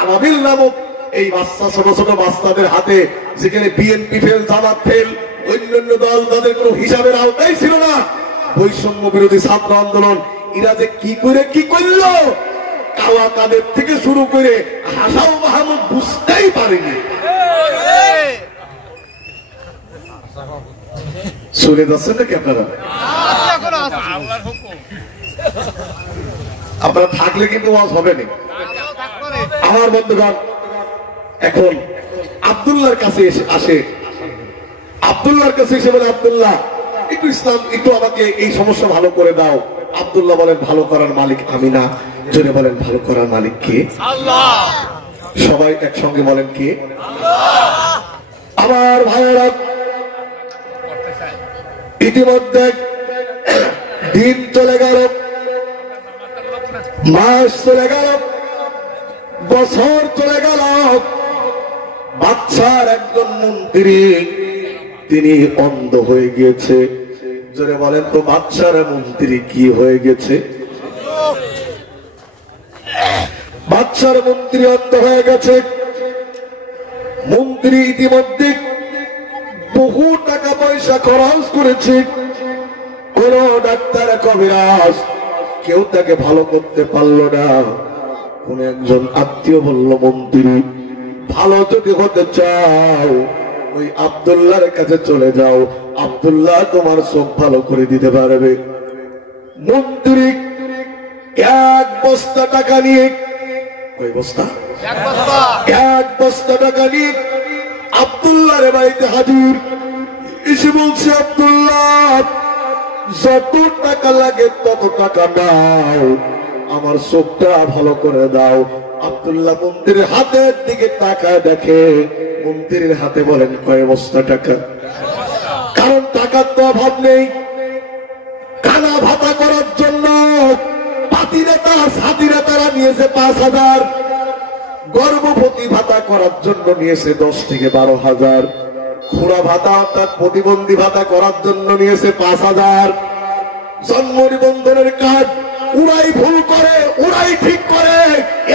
আবাবিল নামক এই বাচ্চা ছোট ছোট বাচ্চাদের হাতে, যেখানে বিএনপি ফেল, জামাত ফেল, অন্যান্য দল তাদের কোনো হিসাবের আওতাই ছিল না, বৈষম্য বিরোধী ছাত্র আন্দোলন, এরা যে কি করে কি করলো, কাওয়া কাদের থেকে শুরু করে হাসাও মাহমুদ বুঝতেই পারেনি। শুনে যাচ্ছেন নাকি আপনারা? আপনারা থাকলে কিন্তু ওয়াজ হবে না। আমার বন্ধুগণ, এখন আব্দুল্লাহর কাছে আসে, আব্দুল্লাহর কাছে এসে বলে, আব্দুল্লাহ একটু ইসলাম, একটু আমাকে এই সমস্যা ভালো করে দাও। আব্দুল্লাহ বলেন, ভালো করার মালিক আমি না। জোরে বলেন, ভালো করার মালিক কে? আল্লাহ। সবাই একসঙ্গে বলেন, কে? আল্লাহ। আমার ভাইয়েরা, ইতিমধ্যে দিন চলে গেল, মাস চলে গেল, বছর চলে গেল। বাচ্চার একজন মন্ত্রী তিনি অন্ধ হয়ে গিয়েছে। জোরে বলেন তো, বাচ্চার মন্ত্রী কি হয়ে গেছে? বাচ্চার মন্ত্রী অন্ধ হয়ে গেছে। মন্ত্রী ইতিমধ্যে বহু টাকা পয়সা খরচ করেছে, কোন ডাক্তার কবিরাজ কেউ তাকে ভালো করতে পারল না। কোন একজন আত্মীয় বলল, মন্ত্রী ভালো যদি হতে চাও ওই আব্দুল্লাহর কাছে চলে যাও, আব্দুল্লাহ তোমার চোখ ভালো করে দিতে পারবে। মন্ত্রী এক বস্তা টাকা নিয়ে, কয় বস্তা? এক বস্তা টাকা নিয়ে আব্দুল্লাহর বাড়িতে হাজির। এসে বলছে, আব্দুল্লাহ যত টাকা লাগে তত টাকা দাও, আমার চোখটা ভালো করে দাও। আব্দুল্লাহ মন্ত্রীর হাতের দিকে টাকা দেখে, মন্ত্রীর হাতে বলেন, কয় বস্তা টাকা? কারণ টাকার তো অভাব নেই। কানা ভাতা করার জন্য পাতি নেতা সাথী নেতারা নিয়েছে 5,000, গর্ভবতী ভাতা করার জন্য নিয়েছে 10 থেকে 12,000, খুড়া ভাতা অর্থাৎ প্রতিবন্ধী ভাতা করার জন্য নিয়েছে 5,000, জন্ম নিবন্ধনের কার্ড ওরাই ভুল করে, ওরাই ঠিক করে,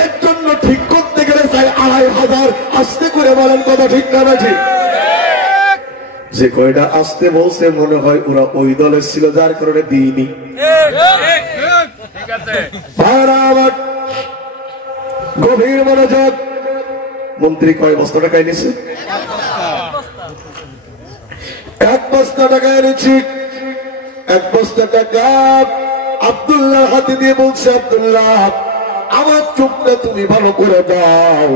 এর জন্য ঠিক করতে গেলে চাই 2,500। আস্তে করে বলেন, কথা ঠিক না ঠিক? যে কয়টা আসতে বলছে মনে হয় ওরা ওই দলের ছিল, যার কারণে দিইনি। গভীর মনোযোগ। মন্ত্রী কয় বস্তা টাকা এনেছে? এক বস্তা টাকা এনেছি। এক বস্তা টাকা আব্দুল্লাহ হাতে দিয়ে বলছে, আব্দুল্লাহ আমার চোখটা তুমি ভালো করে দাও।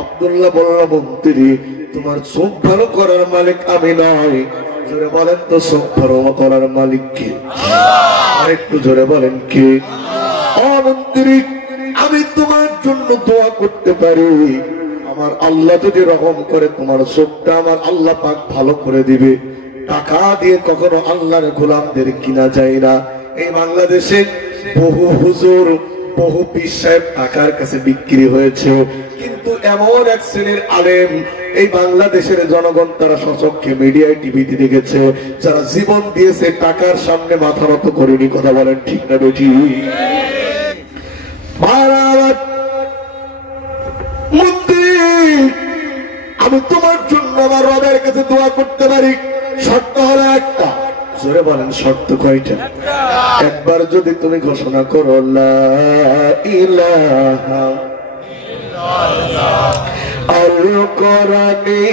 আব্দুল্লাহ বলল, মন্ত্রী তোমার চোখ ভালো করার মালিক আমি নয়। জোরে বলেন তো, চোখ ভালো করার মালিক কে? আর একটু জোরে বলেন, কে? ও মন্ত্রী, আমি তোমার জন্য দোয়া করতে পারি, আমার আল্লাহ যদি রহম করে তোমার চোখটা আমার আল্লাহ পাক ভালো করে দিবে। টাকা দিয়ে কখনো আল্লাহর গোলামদের কিনা যায় না। এই বাংলাদেশে বহু হুজুর, বহু পীর সাহেব টাকার কাছে বিক্রি হয়েছে, কিন্তু এমন এক শ্রেণীর আলেম এই বাংলাদেশের জনগণ তারা সচক্ষে মিডিয়ায় টিভিতে দেখেছে, যারা জীবন দিয়েছে, টাকার সামনে মাথা নত করেনি। কথা বলেন ঠিক না বেঠি? মন্ত্রী, আমি তোমার জন্য আমার রবের কাছে দোয়া করতে পারি, শর্ত হলো একটা। জোরে বলেন, শর্ত কয়টা? একবার যদি তুমি ঘোষণা করো, লা ইলাহা ইল্লাল্লাহ, আল কোরআনে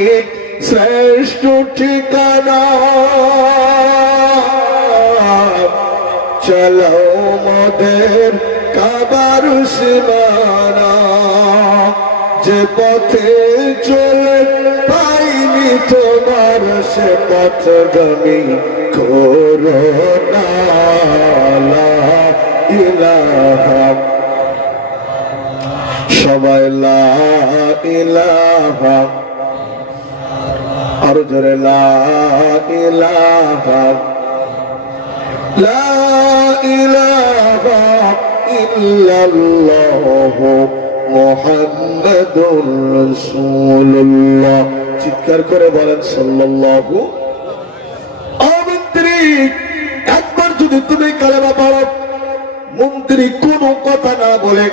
শ্রেষ্ঠ ঠিকানা, চলো মোদের কাবার সীমানা, যে পথে চলে পাইনি তোমার সে পথ গামী করো না, লা ইলাহা। সবাই লা ইলাহা, আর জোরে লা ইলাহা, লা ইলাহা ইল্লাল্লাহ মুহাম্মাদুর রাসূলুল্লাহ। চিৎকার করে বলেন সাল্লাল্লাহু। মন্ত্রী, একবার যদি তুমি কালেমা পড়ো, মন্ত্রী কোনো কথা না বলে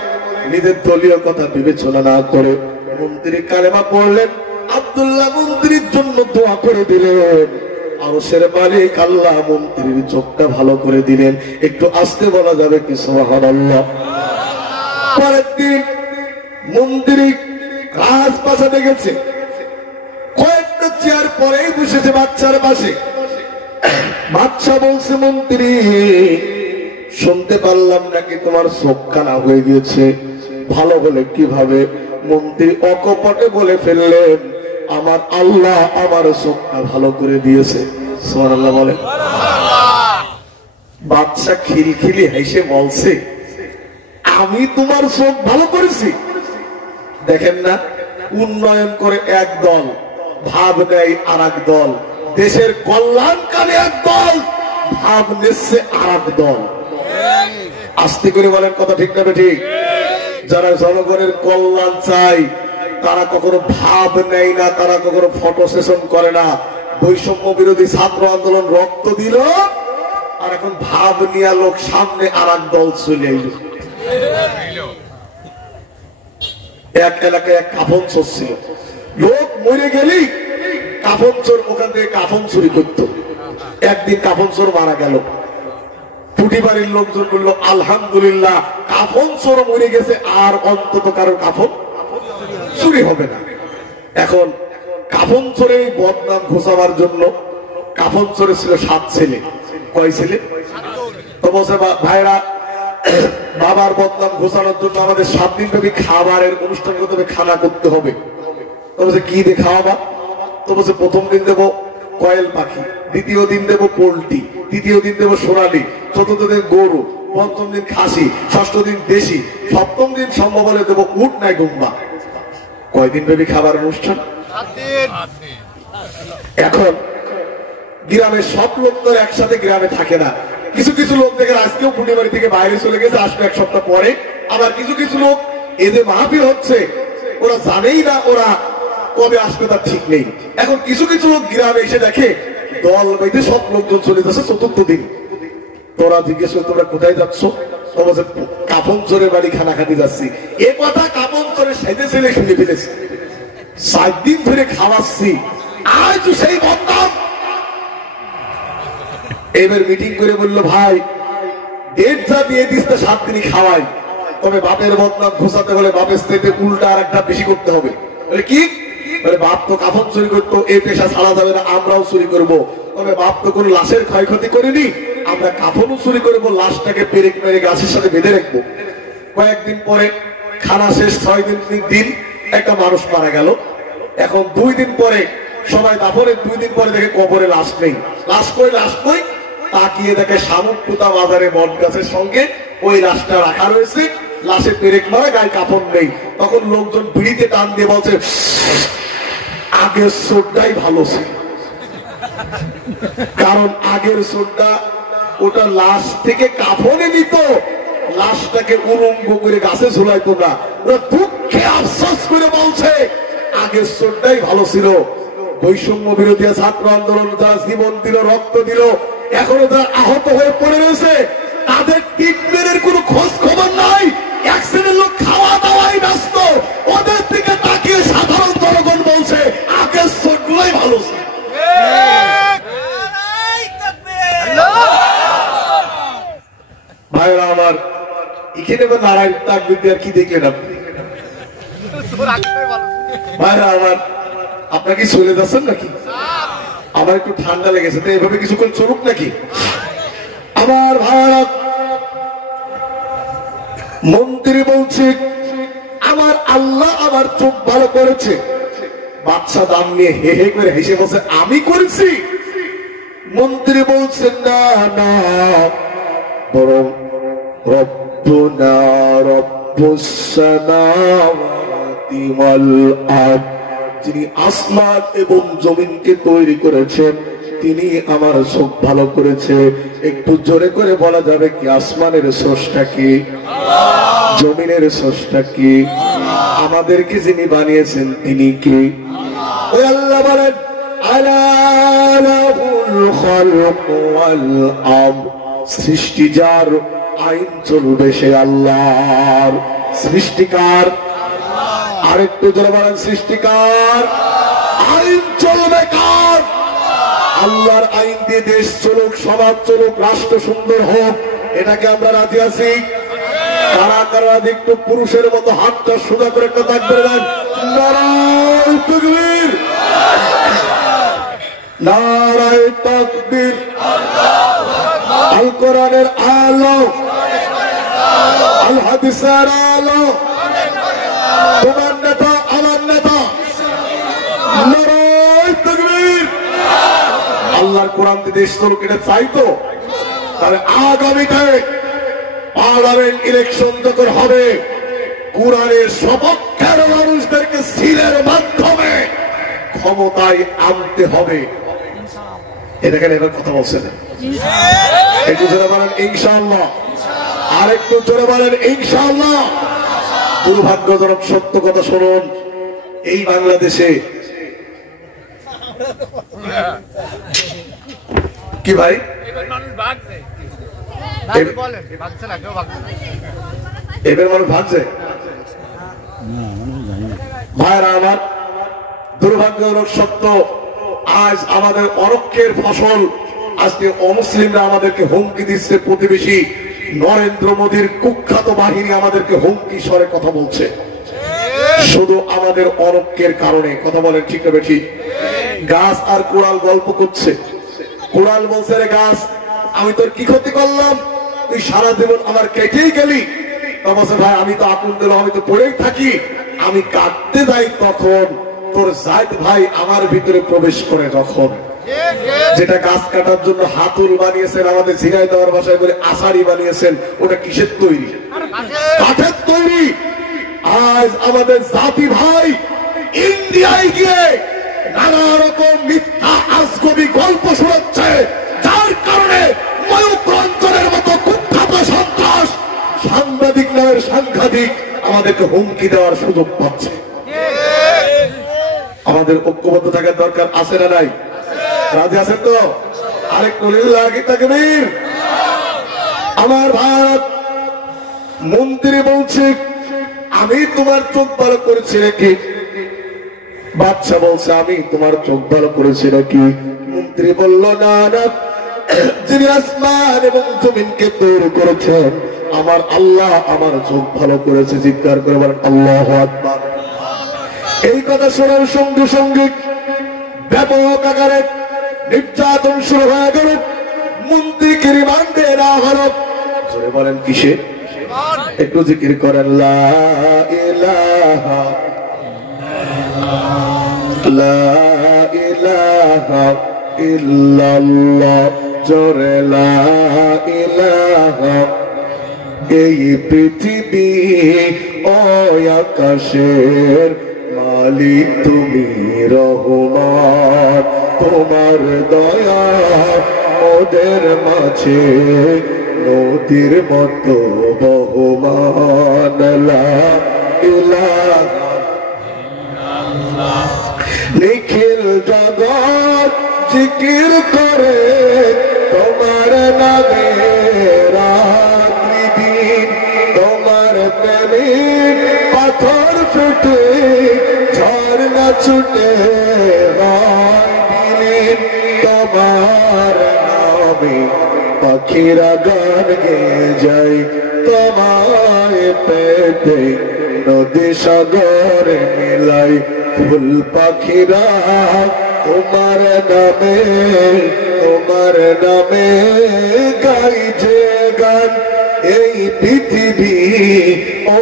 নিজের দলীয় কথা বিবেচনা না করে মন্ত্রী কালেমা পড়লেন। আব্দুল্লাহ মন্ত্রীর জন্য দোয়া করে দিলেন। আরশের মালিক আল্লাহ মন্ত্রীর চোখটা ভালো করে দিলেন। একটু আস্তে বলা যাবে কি সুবহানাল্লাহ। পরের দিন মন্ত্রী রাজপ্রাসাদে গেছে। কয়েকটা চেয়ার পরেই বসেছে বাচ্চার পাশে। বাচ্চা বলছে, মন্ত্রী শুনতে পারলাম নাকি তোমার চোখ কানা হয়ে গিয়েছে। ভালো বলে কিভাবে? মন্ত্রী অকপটে বলে ফেললেন, আমার আল্লাহ আমার চোখটা ভালো করে দিয়েছে। সুবহানাল্লাহ বলে। বাচ্চা খিলখিলি হেসে বলছে, আমি তোমার চোখ ভালো করেছি? দেখেন না, উন্নয়ন করে এক দল, ভাব নেয় আর এক দল। দেশের কল্যাণকারী এক দল, ভাব নিচ্ছে আর এক দল। আস্তে করে বলেন, কথা ঠিক না ঠিক? যারা জনগণের কল্যাণ চায় তারা কখনো ভাব নেয় না, তারা কখনো ফটো সেশন করে না। বৈষম্য বিরোধী ছাত্র আন্দোলন রক্ত দিল, আর এখন ভাব নিয়ে লোক সামনে আর এক দল চলে এলো। এক এলাকায় এক কাফন চোর ছিল। লোক মরে গেলেই কাফন চোর ওখান থেকে কাফন চুরি করত। একদিন কাফন চোর মারা গেল। টুটি বাড়ির লোকজন বললো, আলহামদুলিল্লাহ কাফন চোর মরে গেছে, আর অন্তত কারোর কাফন চুরি হবে না। এখন কাফন চোরের বদনাম ঘোষাবার জন্য কাফন চোরের ছিল 7 ছেলে। কয় ছেলে? তো বলছে, ভাইরা বাবার বদনাম ঘোষানোর জন্য আমাদের 7 দিন ব্যাপী খাবারের অনুষ্ঠান করতে হবে, খানা করতে হবে। তো বলছে, কি দিয়ে খাওয়াবা? তো বলছে, প্রথম দিন দেবো কয়েল পাখি, দ্বিতীয় দিন দেবো পোল্ট্রি, তৃতীয় দিন দেবো সোনালি, চতুর্থ দিন গরু, পঞ্চম দিন খাসি, ষষ্ঠ দিন দেশি, সপ্তম দিন সম্ভব হলে দেবো উট নাই ডুম্বা। কয়দিন ব্যাপী খাবার অনুষ্ঠান? এখন গ্রামের সব লোক তো একসাথে গ্রামে থাকে না। কিছু কিছু লোক দেখে আজকেও পুটি বাড়ি থেকে বাইরে চলে গেছে, আসবে 1 সপ্তাহ পরে। আবার কিছু কিছু লোক এদের মাহফিল হচ্ছে ওরা জানেই না ওরা কবে আসবে তার ঠিক নেই। এখন কিছু কিছু লোক গ্রামে এসে দেখে দল বেঁধে সব লোকজন চলে যাচ্ছে 4th দিন। তোরা জিজ্ঞেস করে, তোমরা কোথায় যাচ্ছ? কাফন চোরের বাড়ি খানা খাতে যাচ্ছি। এ কথা কাফন চোরের সাইডে ছেলে শুনে ফেলেছে। 7 দিন ধরে খাওয়াচ্ছি, আজ সেই বদনাম। এবার মিটিং করে বললো, ভাই ডেট যা দিয়ে দিস 7 দিনই খাওয়াই, তবে বাপের বদনাম ঘোষাতে হলে বাপের থেকে উল্টা আর একটা বেশি করতে হবে। বলে কি? বলে বাপ তো কাফন চুরি করতো, এই পেশা ছাড়া যাবে না, আমরাও চুরি করবো। তবে বাপ তো কোন লাশের ক্ষয়ক্ষতি করিনি, আমরা কাফনও চুরি করবো, লাশটাকে পেরেক মেরে গাছের সাথে বেঁধে রাখবো। কয়েকদিন পরে খানা শেষ, 6 দিন একটা মানুষ মারা গেল। এখন 2 দিন পরে সবাই দাফনের 2 দিন পরে দেখে কবরে লাশ নেই। লাশ কই? তাকিয়ে দেখে শামুকপুতা বাজারে বট গাছের সঙ্গে ওই লাশটা রাখা রয়েছে। লাশে পেরেক মারা, গায়ে কাফন নেই। তখন লোকজন বিড়িতে টান দিয়ে বলছে, আগের চোরটাই ভালো ছিল। কারণ আগের চোরটা ওটা লাশ থেকে কাফনে নিত, লাশটাকে উলঙ্গ করে গাছে ঝুলাইতো না। ওরা দুঃখে আফসোস করে বলছে, আগের চোরটাই ভালো ছিল। বৈষম্য বিরোধী ছাত্র আন্দোলন যারা জীবন দিল, রক্ত দিল, এখনো যারা আহত হয়ে পড়ে রয়েছে, তাদের ট্রিটমেন্টের কোনো খোঁজ খবর নাই। এক শ্রেণীর লোক খাওয়া দাওয়াই ব্যস্ত, ওদের দিকে তাকিয়ে সাধারণ জনগণ বলছে আগের চোরগুলোই ভালো ছিল। ভাইরা আমার, এখানে নারায়ণ তাকবীর দিয়ে আর কি দেখলেন আপনি? ভাইরা আমার, আপনার কি চলে যাচ্ছেন নাকি? আমার একটু ঠান্ডা লেগেছে, তো এইভাবে কিছুক্ষণ চলুক নাকি? আমার ভাইরা, মন্ত্রী বলছে, আমার আল্লাহ আমার চোখ ভালো করেছে। বাচ্চা দাম নিয়ে হে হে করে হেসে বলছে, আমি করেছি? মন্ত্রী বলছেন, না না, বরং রব্বুনা রব্বুস সামাওয়াতি ওয়াল আরদ, যিনি আসমান এবং জমিনকে তৈরি করেছেন তিনি আমার চোখ ভালো করেছে। একটু জোরে করে বলা যাবে কি? আসমানের স্রষ্টা কি? জমিনের স্রষ্টা কি? আমাদেরকে যিনি বানিয়েছেন তিনি কি? ওই আল্লাহ বলেন, আলা লাহুল খালকু ওয়াল আমর, সৃষ্টি যার, আইন চলবে সে আল্লাহর। সৃষ্টিকার। আরেকটু জোরে বলেন সৃষ্টিকার। আইন চলবে কার? আল্লাহর আইন দিয়ে দেশ চলুক, সমাজ চলুক, রাষ্ট্র সুন্দর হোক, এটাকে আমরা রাজি আছি। কারা কারা একটু পুরুষের মতো হাতটা সোজা করে একটা তাকবীর দেন। নারায়ে তাকবীর, নারায়ে তাকবীর। আল কোরআনের আলো, আল হাদিসের আলো, তোমার নেতা আমার নেতা, নারায়ে তাকবীর। আল্লাহর কোরআন দিয়ে দেশ চলুক, এটা চাই তো। তাহলে আগামীতে পার্লামেন্ট ইলেকশন যখন হবে, কোরআনের সপক্ষের মানুষদেরকে সিলের মাধ্যমে ক্ষমতায় আনতে হবে। এটাকে এবার কথা বলছেন, একটু জোরে বলেন ইনশাআল্লাহ। আর একটু জোরে বলেন ইনশাআল্লাহ। দুর্ভাগ্যজনক সত্য কথা শুনুন, এই বাংলাদেশে কি ভাই এবার মানুষ ভাগছে, ভাইরা আমার, দুর্ভাগ্যজনক সত্য, আজ আমাদের অরক্ষের ফসল আজকে অমুসলিমরা আমাদেরকে হুমকি দিচ্ছে। প্রতিবেশী নরেন্দ্র মোদীর কুখ্যাত বাহিনী আমাদেরকে হুমকি স্বরে কথা বলছে, শুধু আমাদের অরক্ষের কারণে। কথা বলেন ঠিক না বেঠি? গাছ আর কোড়াল গল্প করছে। কোড়াল বলছে, রে গাছ, আমি তোর কি ক্ষতি করলাম? তুই সারা জীবন আমার কেটেই গেলি। বলছে, ভাই আমি তো আগুন দিলাম, আমি তো পড়েই থাকি। আমি কাটতে যাই তখন তোর জায়েদ ভাই আমার ভিতরে প্রবেশ করে। যখন যেটা গাছ কাটার জন্য হাতুল বানিয়েছেন, আমাদের ঝিনাই দেওয়ার ভাষায় বলে আষাঢ়ি বানিয়েছেন, ওটা কিসের তৈরি? কাঠের তৈরি। আজ আমাদের জাতি ভাই ইন্ডিয়ায় গিয়ে নানা রকম মিথ্যা আজগবি গল্প শোনাচ্ছে, যার কারণে ময়ূরাঞ্চলের মতো কুখ্যাত সন্ত্রাস সাংবাদিক নামের সাংঘাতিক আমাদেরকে হুমকি দেওয়ার সুযোগ পাচ্ছে। আমাদের ঐক্যবদ্ধ থাকার দরকার আছে না নাই? রাজি আছেন তো? আরেকটু লিল্লাহি তাকবীর। আমার ভারত মন্ত্রী বলছে, আমি তোমার চোখ ভালো করেছি নাকি? বাদশা বলছে, আমি তোমার চোখ ভালো করেছি নাকি? মন্ত্রী বলল, না না, যিনি আসমান এবং জমিনকে তৈরি করেছেন আমার আল্লাহ আমার চোখ ভালো করেছে। চিৎকার করে বলেন আল্লাহু আকবার। এই কথা শোনার সঙ্গে সঙ্গে ব্যাপক আকারে নির্যাতন শুরু হয়ে গেল। মন্ত্রীকে রিমান্ডে নেওয়া হলো। জোরে বলেন কিসে? একটু জিকির করেন লা ইলাহা লা ইলাহা ইল্লাল্লাহ। জোরে লা ইলাহা। এই পৃথিবী ও আকাশের মালিক তুমি রহমান, তোমার দয়া ওদের মাঝে নদীর মতো বহমান। লা ইলাহা নিখিল জগৎ জিকির করে তোমার নামে রাত্রি দিন। তোমার প্রেমের পাথর ছুটে ঝর্ণা ছুটে দিন। তোমার নামে পাখিরা গান গেয়ে যায়, তোমায় পেতে নদী সাগর মিলাই। ফুল পাখিরা তোমার নামে গাই যে গান। এই পৃথিবী ও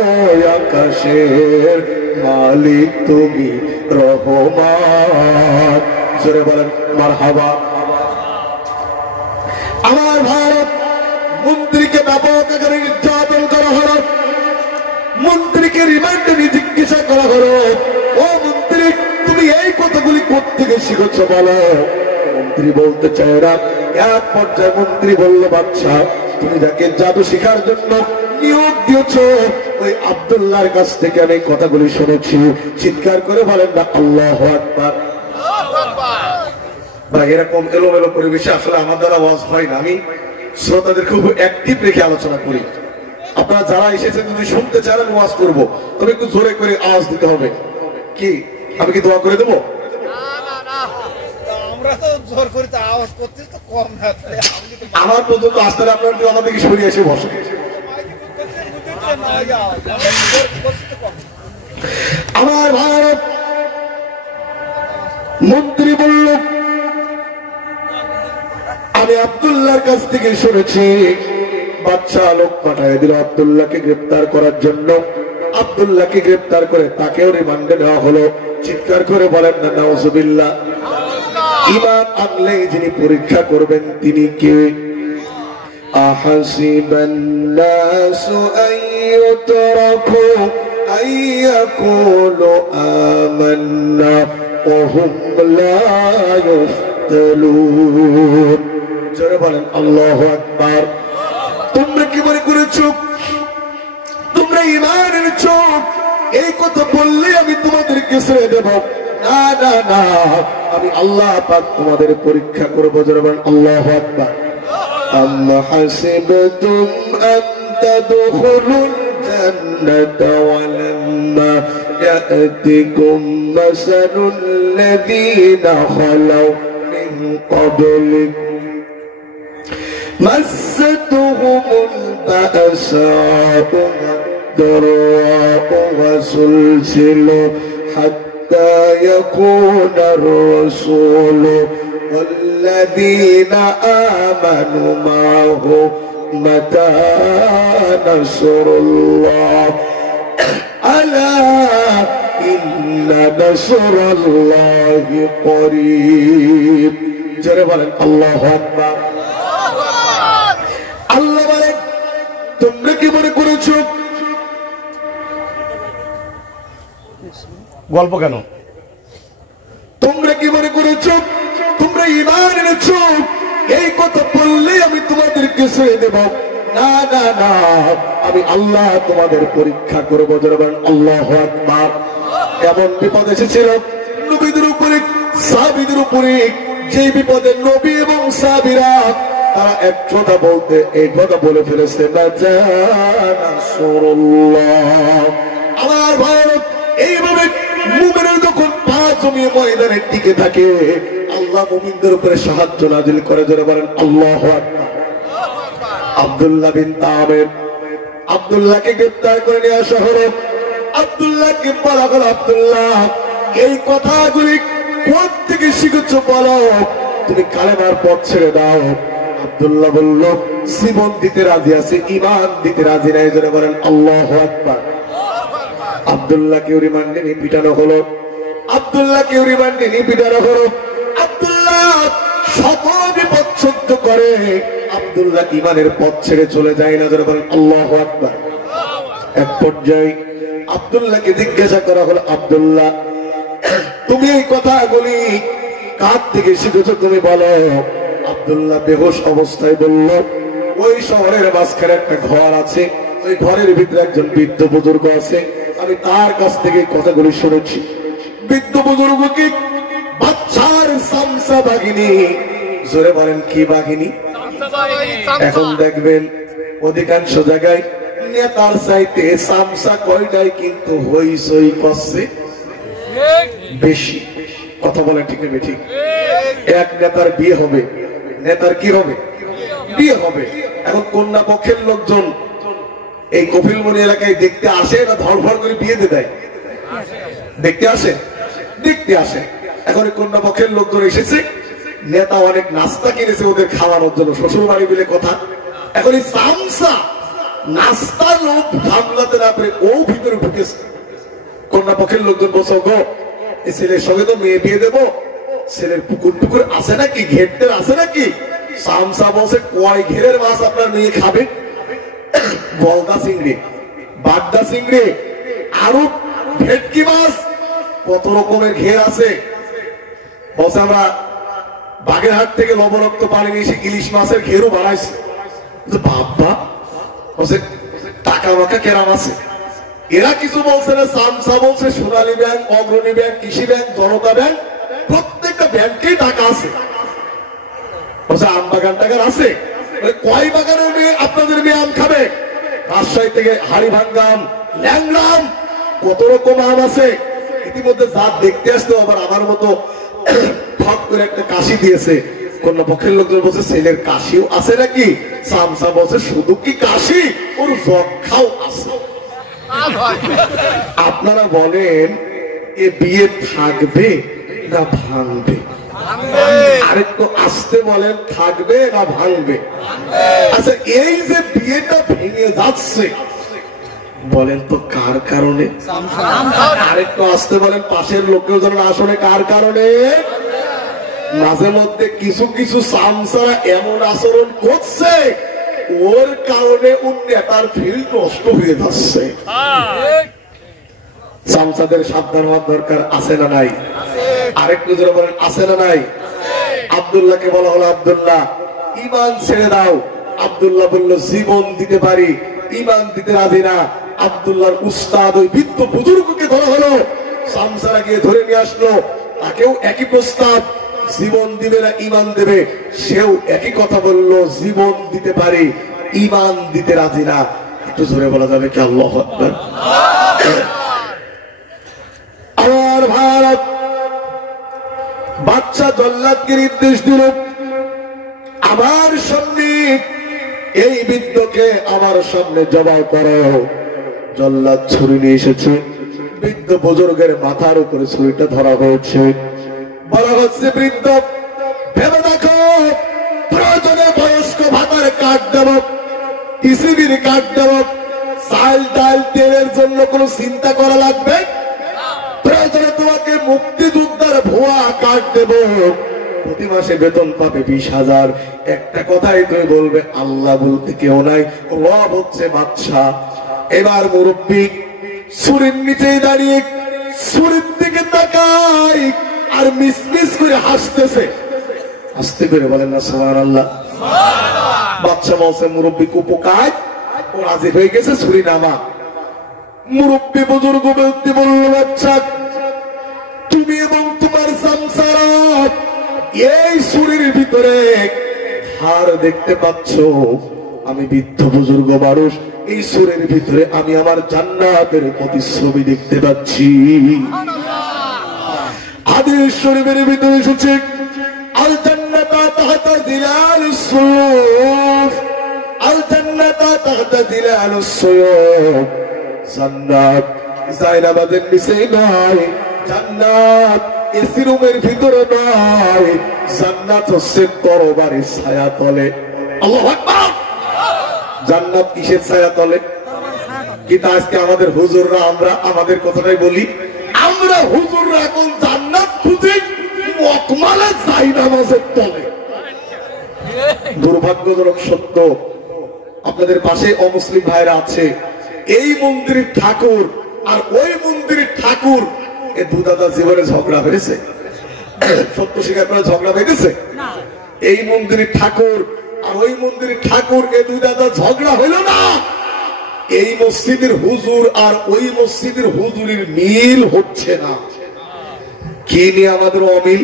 আকাশের মালিক তুমি রহমান। জোরে বলেন মারহাবা। আমার ভারত মন্ত্রীকে ব্যাপক আকারে নির্যাতন করা হলো। মন্ত্রীকে রিমান্ডে নিয়ে জিজ্ঞাসা করা হলো, ও মন্ত্রী, তুমি এই কথাগুলি কোত্থেকে শিখেছ বলো? মন্ত্রী বলতে চায় না। এক পর্যায়ে মন্ত্রী বলল, বাদশা, তুমি যাকে জাদু শিখার জন্য নিয়োগ দিয়েছ ওই আব্দুল্লাহর কাছ থেকে আমি কথাগুলি শুনেছি। চিৎকার করে বলেন না আল্লাহু আকবার। বা এরকম এলোমেলো পরিবেশে আসলে আমার দ্বারা ওয়াজ হয় না। আমি শ্রোতাদের খুব অ্যাক্টিভ রেখে আলোচনা করি। আপনারা যারা এসেছেন যদি শুনতে চান আমি ওয়াজ করবো, তবে একটু জোরে করে আওয়াজ দিতে হবে। কি আমি কি দোয়া করে দেবো? আমার পর্যন্ত আসতে আপনার আমাদেরকে সরিয়ে এসে বসে। আমার ভারত মন্ত্রী বলল, আমি আব্দুল্লাহর কাছ থেকে শুনেছি বাদশা লোক পাঠায় দিল আব্দুল্লাহকে গ্রেফতার করার জন্য। আব্দুল্লাহকে গ্রেফতার করে তাকেও রিমান্ডে নেওয়া হলো। চিৎকার করে বলেন না নাউজুবিল্লাহ। ঈমান আনলে যিনি পরীক্ষা করবেন তিনি কে? আহাসিবান নাসু আইয়ুতরাকু আইয়াকুলু আমান্না ওয়া হুম লা ইফতালুন। জোরে বলেন আল্লাহু আকবার। তোমরা কি মনে করেছো তোমরা ঈমান এনেছো এই কথা বললে আমি তোমাদেরকে ছেড়ে দেব? না না না, আমি আল্লাহ পাক তোমাদের পরীক্ষা করব। জোরে বলেন আল্লাহু আকবার। আম হাসিবতুম আন তাদখুলুল জান্নাতা ওয়া লাম্মা ইয়াতিকুম মাসালুল লাযীনা খালাউ মিন ক্বাবলিকুম مستهم البأساء والضراء وزلزلوا حتى يكون الرسول والذين آمنوا معه متى نصر الله ألا إن نصر الله قريب। জোরে বলেন আল্লাহু আকবার। আল্লাহ বলেন তোমরা কি মনে করেছো? গল্প কেন? তোমরা কি মনে করেছো তোমরা ঈমান এনেছো এই কথা বললে আমি তোমাদেরকে ছেড়ে দেব? না না না, আমি আল্লাহ তোমাদের পরীক্ষা করবো। বলেন আল্লাহু আকবার। এমন বিপদ এসেছিল নবীদের উপরে সাহাবীদের উপরে, যে বিপদে নবী এবং সাহাবীরা তারা এক কথা বলতে এই কথা বলে ফেলেছে, আমার ভারত। এইভাবে মুমিনের যখন পা জমিয়ে ময়দানে টিকে থাকে আল্লাহ মুমিনদের উপরে সাহায্য নাজিল করে। জোরে বলেন আল্লাহু আকবার। আব্দুল্লাহ বিন তামির, আব্দুল্লাহকে গ্রেফতার করে নিয়ে আসা হলো। আব্দুল্লাহকে বলা হলো, আব্দুল্লাহ এই কথাগুলি কোথা থেকে শিখেছো বলো, তুমি কালেমার পথ ছেড়ে দাও। আব্দুল্লাহ বলল জীবন দিতে রাজি আছে, ঈমান দিতে রাজি নাই। জোরে বলেন আল্লাহু আকবার। আব্দুল্লাহকে রিমান্ডে নিয়ে পিটানো হলো। আব্দুল্লাহকে রিমান্ডে নিয়ে পিটানো হলো। আব্দুল্লাহ সকল বিপদ সহ্য করে আব্দুল্লাহ ঈমানের পথ ছেড়ে চলে যায় না। জোরে বলেন আল্লাহু আকবার। এক পর্যায়ে আব্দুল্লাহকে জিজ্ঞাসা করা হলো, আব্দুল্লাহ তুমি এই কথাগুলি কার থেকে শিখেছো তুমি বলো। আব্দুল্লাহ বেহুশ অবস্থায় বলল, ওই শহরের মাঝখানে একটা ঘর আছে, ওই ঘরের ভিতরে একজন বৃদ্ধ বুজুর্গ আছে, আমি তার কাছ থেকে কথাগুলি শুনেছি। বৃদ্ধ বুজুর্গকে বাদশার সামসা বাহিনী। জোরে বলেন কি বাহিনী? এখন দেখবেন অধিকাংশ জায়গায় নেতার চাইতে সামসা কয়টাই কিন্তু হইচই করছে বেশি। কথা বলেন ঠিক না ঠিক? এক নেতার বিয়ে হবে, নেতার কি হবে? বিয়ে হবে। এখন কন্যা পক্ষের লোকজন এই কপিলমুনি এলাকায় দেখতে আসে না ধড়ফড় করে বিয়ে দিয়ে দেয়? দেখতে আসে, দেখতে আসে। এখন কন্যা পক্ষের লোকজন এসেছে, নেতা অনেক নাস্তা কিনেছে ওদের খাওয়ানোর জন্য, শ্বশুর বাড়ি বলে কথা। এখন এই সামসা নাস্তা লোক সামলাতে না পারে ও ভিতরে ঢুকেছে। কন্যা পক্ষের লোকজন বলছে, গো এই ছেলের সঙ্গে তো মেয়ে বিয়ে দেবো, ছেলের পুকুর টুকুর আছে নাকি, ঘেরটের আছে নাকি? সামসা বলছে, কয় ঘেরের মাছ আপনার মেয়ে খাবে? বলদা চিংড়ি, বাগদা চিংড়ি, আরো ভেটকি মাছ, কত রকমের ঘের আছে। বলছে আমরা বাগেরহাট থেকে লবণাক্ত পানি নিয়ে এসে ইলিশ মাছের ঘেরও বানাইছি। বাবা বলছে টাকা মাকা কেরাম আছে। এরা কিছু বলছে না, সামসা বলছে সোনালী ব্যাংক, অগ্রণী ব্যাংক, কৃষি ব্যাংক, জনতা ব্যাংক, প্রত্যেকটা ব্যাংকেই টাকা আছে। বলছে আম বাগান টাকার আছে? কয় বাগানের মেয়ে আপনাদের মেয়ে আম খাবে? রাজশাহী থেকে হাড়ি ভাঙ্গাম, ল্যাংরাম, কত রকম আম আছে। ইতিমধ্যে জাত দেখতে আসতো, আবার আমার মতো ফক করে একটা কাশি দিয়েছে। কোন পক্ষের লোকজন বলছে ছেলের কাশিও আছে নাকি, সামসা বলছে শুধু কি কাশি, ওর যক্ষাও আছে। আপনারা বলেন এ বিয়ে থাকবে না ভাঙবে? আরেকটু আসতে বলেন, থাকবে না ভাঙবে? আচ্ছা, এই যে বিয়েটা ভেঙে যাচ্ছে বলেন তো কার কারণে? আরেকটু আসতে বলেন, পাশের লোকের জন্য আসলে কার কারণে? মাঝে মধ্যে কিছু কিছু সামসারা এমন আচরণ করছে, ওর কারণে ওর নেতার ফিল্ড নষ্ট হয়ে যাচ্ছে। সামসাদের সাবধান হওয়ার দরকার আছে না নাই? আরেকটু জোরে বলেন, আছে না নাই? আব্দুল্লাহকে বলা হলো, আব্দুল্লাহ ঈমান ছেড়ে দাও। আব্দুল্লাহ বলল জীবন দিতে পারি, ঈমান দিতে রাজি না। আব্দুল্লাহর উস্তাদ ওই বৃদ্ধ বুজুর্গকে ধরা হলো, সামসারা গিয়ে ধরে নিয়ে আসলো। তাকেও একই প্রস্তাব, জীবন দিবে না ঈমান দেবে। সেও একই কথা বলল, জীবন দিতে পারি, ঈমান দিতে রাজি না। একটু জোরে বলা যাবে কি আল্লাহু আকবার? আমার ভারত বাচ্চা জল্লাদকে নির্দেশ দিল, আমার সামনে এই বৃদ্ধকে আমার সামনে জবাই করো। জল্লাদ ছুরি নিয়ে এসেছে, বৃদ্ধ বুজুর্গের মাথার উপরে ছুরিটা ধরা হয়েছে। বলা হচ্ছে, বৃদ্ধ ভেবে দেখো, প্রয়োজনে বয়স্ক ভাতার কাঠ দেব, টিসিবির কাঠ দেব, চাল ডাল তেলের জন্য কোনো চিন্তা করা লাগবে? প্রয়োজনে তোমাকে মুক্তিযোদ্ধার ভুয়া কার্ড দেব, প্রতি মাসে বেতন পাবে 20,000। একটা কথাই তুমি বলবে, আল্লাহ বলতে কেউ নাই, রব হচ্ছে বাদশা। এবার মুরব্বী ছুরির নিচেই দাঁড়িয়ে ছুরির দিকে তাকাই আর মিসমিস করে হাসতেছে। হাসতে করে বলেন না সুবহানাল্লাহ? বাদশা বলছে, মুরব্বী কুপোকায় ও রাজি হয়ে গেছে, ছুরি নামা। মুরব্বী বুজুর্গ বলতে বলল, বাচ্চা তুমি এবং তোমার সংসার এই ছুরির ভিতরে হাড় দেখতে পাচ্ছ, আমি বৃদ্ধ বুজুর্গ মানুষ, এই ছুরির ভিতরে আমি আমার জান্নাতের প্রতিচ্ছবি দেখতে পাচ্ছি। হাদিস শরীফের ভিতরে এসেছে, আল জান্নাতা তাহতা জিলালুস সুয়ুফ, আল জান্নাতা তাহতা জিলালুস সুয়ুফ। জান্নাত জায়নামাজের নিচে নয়, জান্নাত এসি রুমের ভিতরে নয়, জান্নাত হচ্ছে তরবারির ছায়া তলে। আল্লাহু আকবার! জান্নাত কিসের ছায়া তলে? কিন্তু আজকে আমাদের হুজুররা, আমরা আমাদের কথাটাই বলি, আমরা হুজুররা এখন জান্নাত খুঁজি মকমালে জায়নামাজের তলে। দুর্ভাগ্যজনক সত্য, আপনাদের পাশে অমুসলিম ভাইরা আছে, এই মন্দিরের ঠাকুর আর ওই মন্দিরের ঠাকুর এ দুদাদা জীবনে ঝগড়া হয়েছে? সত্য স্বীকার করে ঝগড়া হয়েছে? এই মন্দিরের ঠাকুর আর ওই মন্দিরের ঠাকুর এ দুই দাদা ঝগড়া হইল না। এই মসজিদের হুজুর আর ওই মসজিদের হুজুরের মিল হচ্ছে না। কি নিয়ে আমাদের অমিল?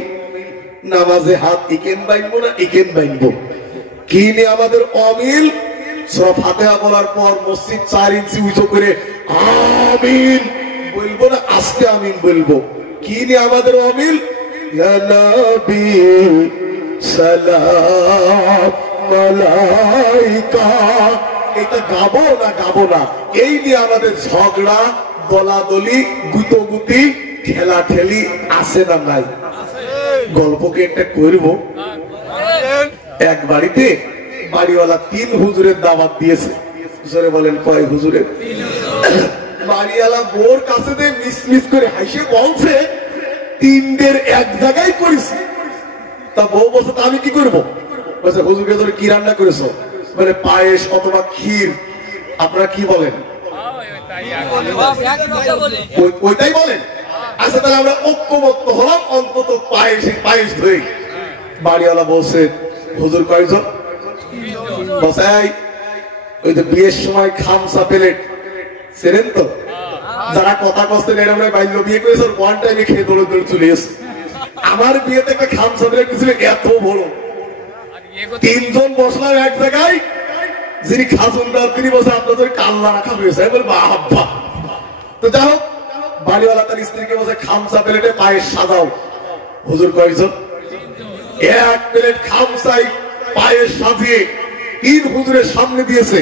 নামাজে হাত ইকেন বাইনবো না ইকেন বাইনবো? কি নিয়ে আমাদের অমিল? সূরা ফাতিহা বলার পর মসজিদ 4 ইঞ্চি উঁচু করে আমিন বলবো না আস্তে আমিন বলবো? কি নিয়ে আমাদের অমিল? ইয়া নবী সালাম মালাইকা, এটা গাবো না এই নিয়ে আমাদের ঝগড়া, দলাদলি, গুতোগুতি, ঠেলা ঠেলি আছে না নাই? গল্পকে একটা করবো। এক বাড়িতে বাড়িওয়ালা 3 হুজুরের দাওয়াত দিয়েছে। হুজুরে বলেন কয় হুজুরের? বাড়িওয়ালা বোর কাছে মিস করে হাসে বলছে, 3দের এক জায়গায় করেছি। তা বউ বলছে, তা আমি কি করবো? বলছে, হুজুরকে ধরে কি রান্না করেছো? মানে পায়েস অথবা ক্ষীর। আপনারা কি বলেন? ওইটাই বলেন। আচ্ছা, তাহলে আমরা ঐক্যবদ্ধ হলাম, অন্তত পায়েস ধরে। বাড়িওয়ালা বলছে, হুজুর কয়জন? বসাই ওই তো বিয়ের সময় খামসা প্লেট সেরেন তো, যারা কথা কষ্টেন এরকম বাইল বিয়ে করেছে, ওয়ান টাইমে খেয়ে দৌড়ে দৌড়ে চলে এসে। আমার বিয়েতে একটা খামসা প্লেট ছিল এত বড়, 3 জন বসলাম এক জায়গায়, যিনি খাজুনদার তিনি বলছে আপনাদের কাল্লা রাখা হয়েছে। বাবা তো যাই হোক, বাড়িওয়ালা তার স্ত্রীকে বলছে খামসা প্লেটে পায়েস সাজাও। হুজুর কয়জন? এক প্লেট খামসাই পায়েস সাজিয়ে 3 হুজুরের সামনে দিয়েছে।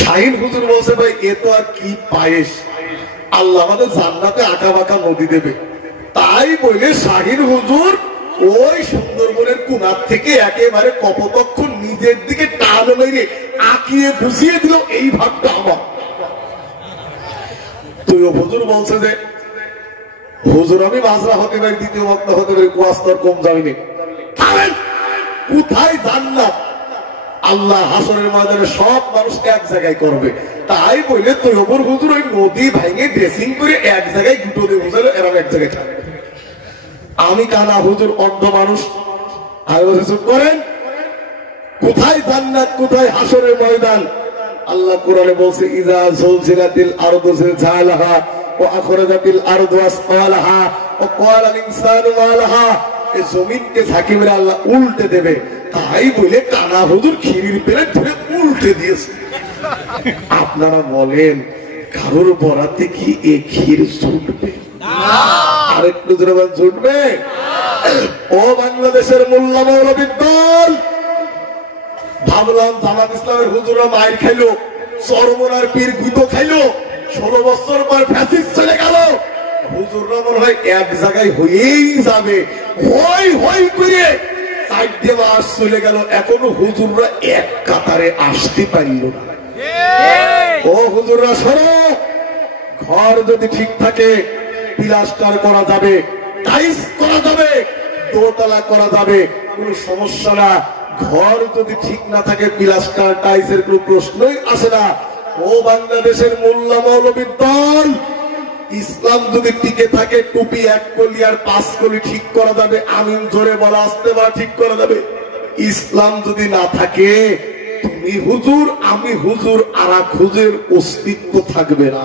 শাহিন হুজুর বলছে ভাই এ তো আর কি পায়েস, আল্লাহ আমাদের জান্নাতে আঁকা বাঁকা নদী দেবে। তাই বলে শাহিন হুজুর ওই সুন্দরবনের কুনার থেকে একেবারে কপোতক্ষ নিজের দিকে টান মেরে আঁকিয়ে বুঝিয়ে দিল এই ভাগটা আমার। তুই হুজুর বলছে যে হুজুর আমি মাজরা হতে পারি, দ্বিতীয় বক্তা হতে পারি, কুয়াস্তর কম যাইনি। কোথায় জান্নাত? আল্লাহ হাসরের ময়দানে সব মানুষ এক জায়গায় করবে। তাই বলে তুই ওপর হুজুর ওই নদী ভেঙে ড্রেসিং করে এক জায়গায় দুটো দিয়ে বুঝালো এরকম এক জায়গায় থাকবে। আমি কানা হুজুর অন্ধ মানুষ, আর চুপ করেন। কোথায় জান্নাত, কোথায় হাসরের ময়দান? আল্লাহ কোরআনে বলছে ইজা জুলজিলাতিল আরদু জিলজালাহা ওয়া আখরাজাতিল আরদু আসফালাহা ওয়া ক্বালাল ইনসানু মা লাহা। এই জমিনকে ঝাঁকি মেরে আল্লাহ উল্টে দেবে। তাই বলে কানা হুজুর ক্ষীরের প্লেট ধরে উল্টে দিয়েছে। আপনারা বলেন কারোর বরাতে কি এ ক্ষীর ছুটবে? আরেকটু জোরে বলেন ছুটবে? ও বাংলাদেশের মোল্লা মৌলবীর দল, ভাবলাম জামাত ইসলামের হুজুরা মায়ের খাইলো, চরমনার পীর গুতো খাইলো, 16 বছর পর ফ্যাসিস্ট চলে গেল। হুজুররা মনে হয় এক জায়গায় হয়েই যাবে, হই হই করে 4 মাস চলে গেল, এখনো হুজুররা এক কাতারে আসতে পারল না। ও হুজুররা শোনো, ঘর যদি ঠিক থাকে প্লাস্টার করা যাবে, টাইলস করা যাবে, দোতলা করা যাবে, কোনো সমস্যা না। ঘর যদি ঠিক না থাকে প্লাস্টার টাইলসের কোনো প্রশ্নই আসে না। ও বাংলাদেশের মোল্লা মৌলবীর দল, ইসলাম যদি টিকে থাকে টুপি 1 কলি আর 5 কলি ঠিক করা যাবে, আমিন জোরে বলা আসতে বলা ঠিক করা যাবে। ইসলাম যদি না থাকে তুমি হুজুর আমি হুজুর আর এক হুজুর অস্তিত্ব থাকবে না।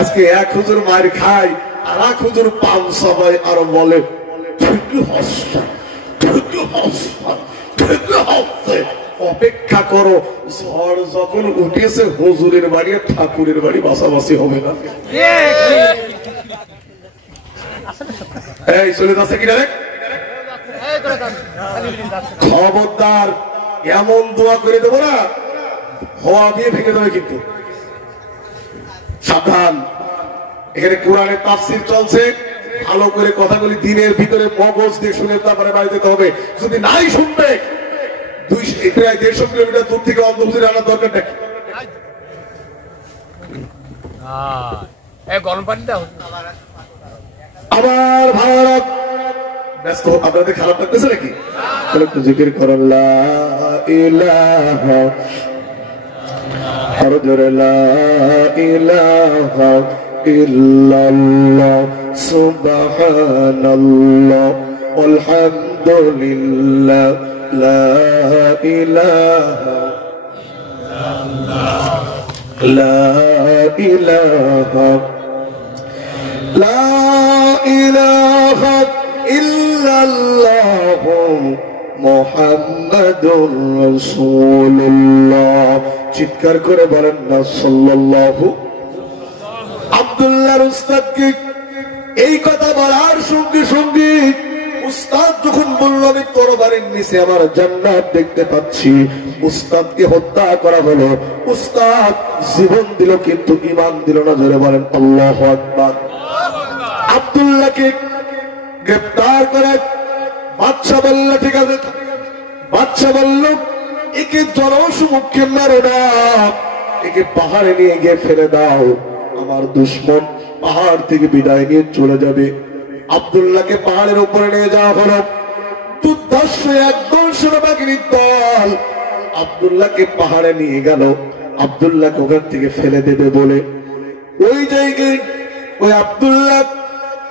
আজকে এক হুজুর মার খায় আর এক হুজুর পান সবাই আর বলে ঠিকই হচ্ছে, ঠিকই হচ্ছে, ঠিকই হচ্ছে। অপেক্ষা করো, ঝড় যখন উঠেছে হুজুরের বাড়ি আর ঠাকুরের বাড়ি বাসাবাসি হবে না। এই চলে যাচ্ছে কিনা রে? খবরদার এমন দোয়া করে দেবো না হওয়া দিয়ে ভেঙে দেবে কিন্তু। সাবধান, এখানে কোরআনের তাফসীর চলছে, ভালো করে কথাগুলি দিনের ভিতরে মগজ দিয়ে শুনে তারপরে বাড়ি যেতে হবে। যদি নাই শুনবে 250 কিলোমিটার দূর থেকে অন্ধ হুজুর আনার দরকার নাকি? আবার ভারত ব্যস্ত, আপনাদের খারাপ লাগতেছে নাকি? জিকির করুন লা ইলাহা লা ইলাহা ইল্লাল্লাহ সুবহানাল্লাহ আলহামদুলিল্লাহ লা ইলাহা লা ইলাহা লা ইলাহা ইল্লাল্লাহ মুহাম্মাদুর রাসূলুল্লাহ। চিৎকার করে বলেন না সাল্লাল্লাহু। আব্দুল্লাহর উস্তাদকে এই কথা বলার সঙ্গে সঙ্গে উস্তাদ যখন বলল আমি তরবারির নিচে আমার জান্নাত দেখতে পাচ্ছি, উস্তাদকে হত্যা করা হলো। উস্তাদ জীবন দিল কিন্তু ঈমান দিল না। জোরে বলেন আল্লাহু আকবার। আব্দুল্লাহকে গ্রেফতার করে বাদশা বলল ঠিক আছে, বাদশা বলল একে জনসমক্ষে মেরে দাও, একে পাহাড়ে নিয়ে গিয়ে ফেলে দাও, আমার দুশমন পাহাড় থেকে বিদায় নিয়ে চলে যাবে। আব্দুল্লাহকে পাহাড়ের উপরে নিয়ে যাওয়া হলো। দুর্ধর্ষ একদল সেনাবাহিনীর দল আব্দুল্লাহকে পাহাড়ে নিয়ে গেল। আব্দুল্লাহকে ওখান থেকে ফেলে দেবে বলে ওই জায়গায় ওই আব্দুল্লাহ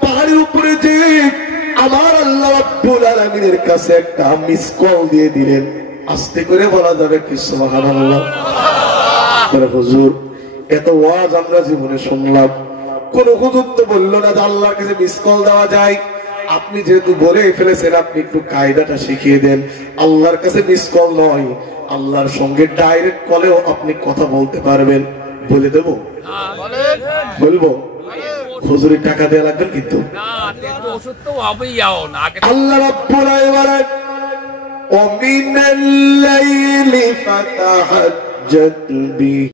পাহাড়ের উপরে যে আমার আল্লাহ রাব্বুল আলামিনের কাছে একটা মিস কল দিয়ে দিলেন। আস্তে করে বলা যাবে কি সুবহানাল্লাহ। হুজুর এত ওয়াজ আমরা জীবনে শুনলাম, কোন হুজুর তো বললো না যে আল্লাহর কাছে মিস কল দেওয়া যায়। আপনি যেহেতু বলে ফেলেছেন, আপনি একটু কায়দাটা শিখিয়ে দেন। আল্লাহর কাছে মিস কল নয়, আল্লাহর সঙ্গে ডাইরেক্ট কলেও আপনি কথা বলতে পারবেন। বলে দেব? বলবো? হুজুরের টাকা দেওয়া লাগবে কিন্তু। আল্লাহ রাব্বুল আলামিন ওয়া মিনাল লাইলি ফাতাহাজ্জাত বিহি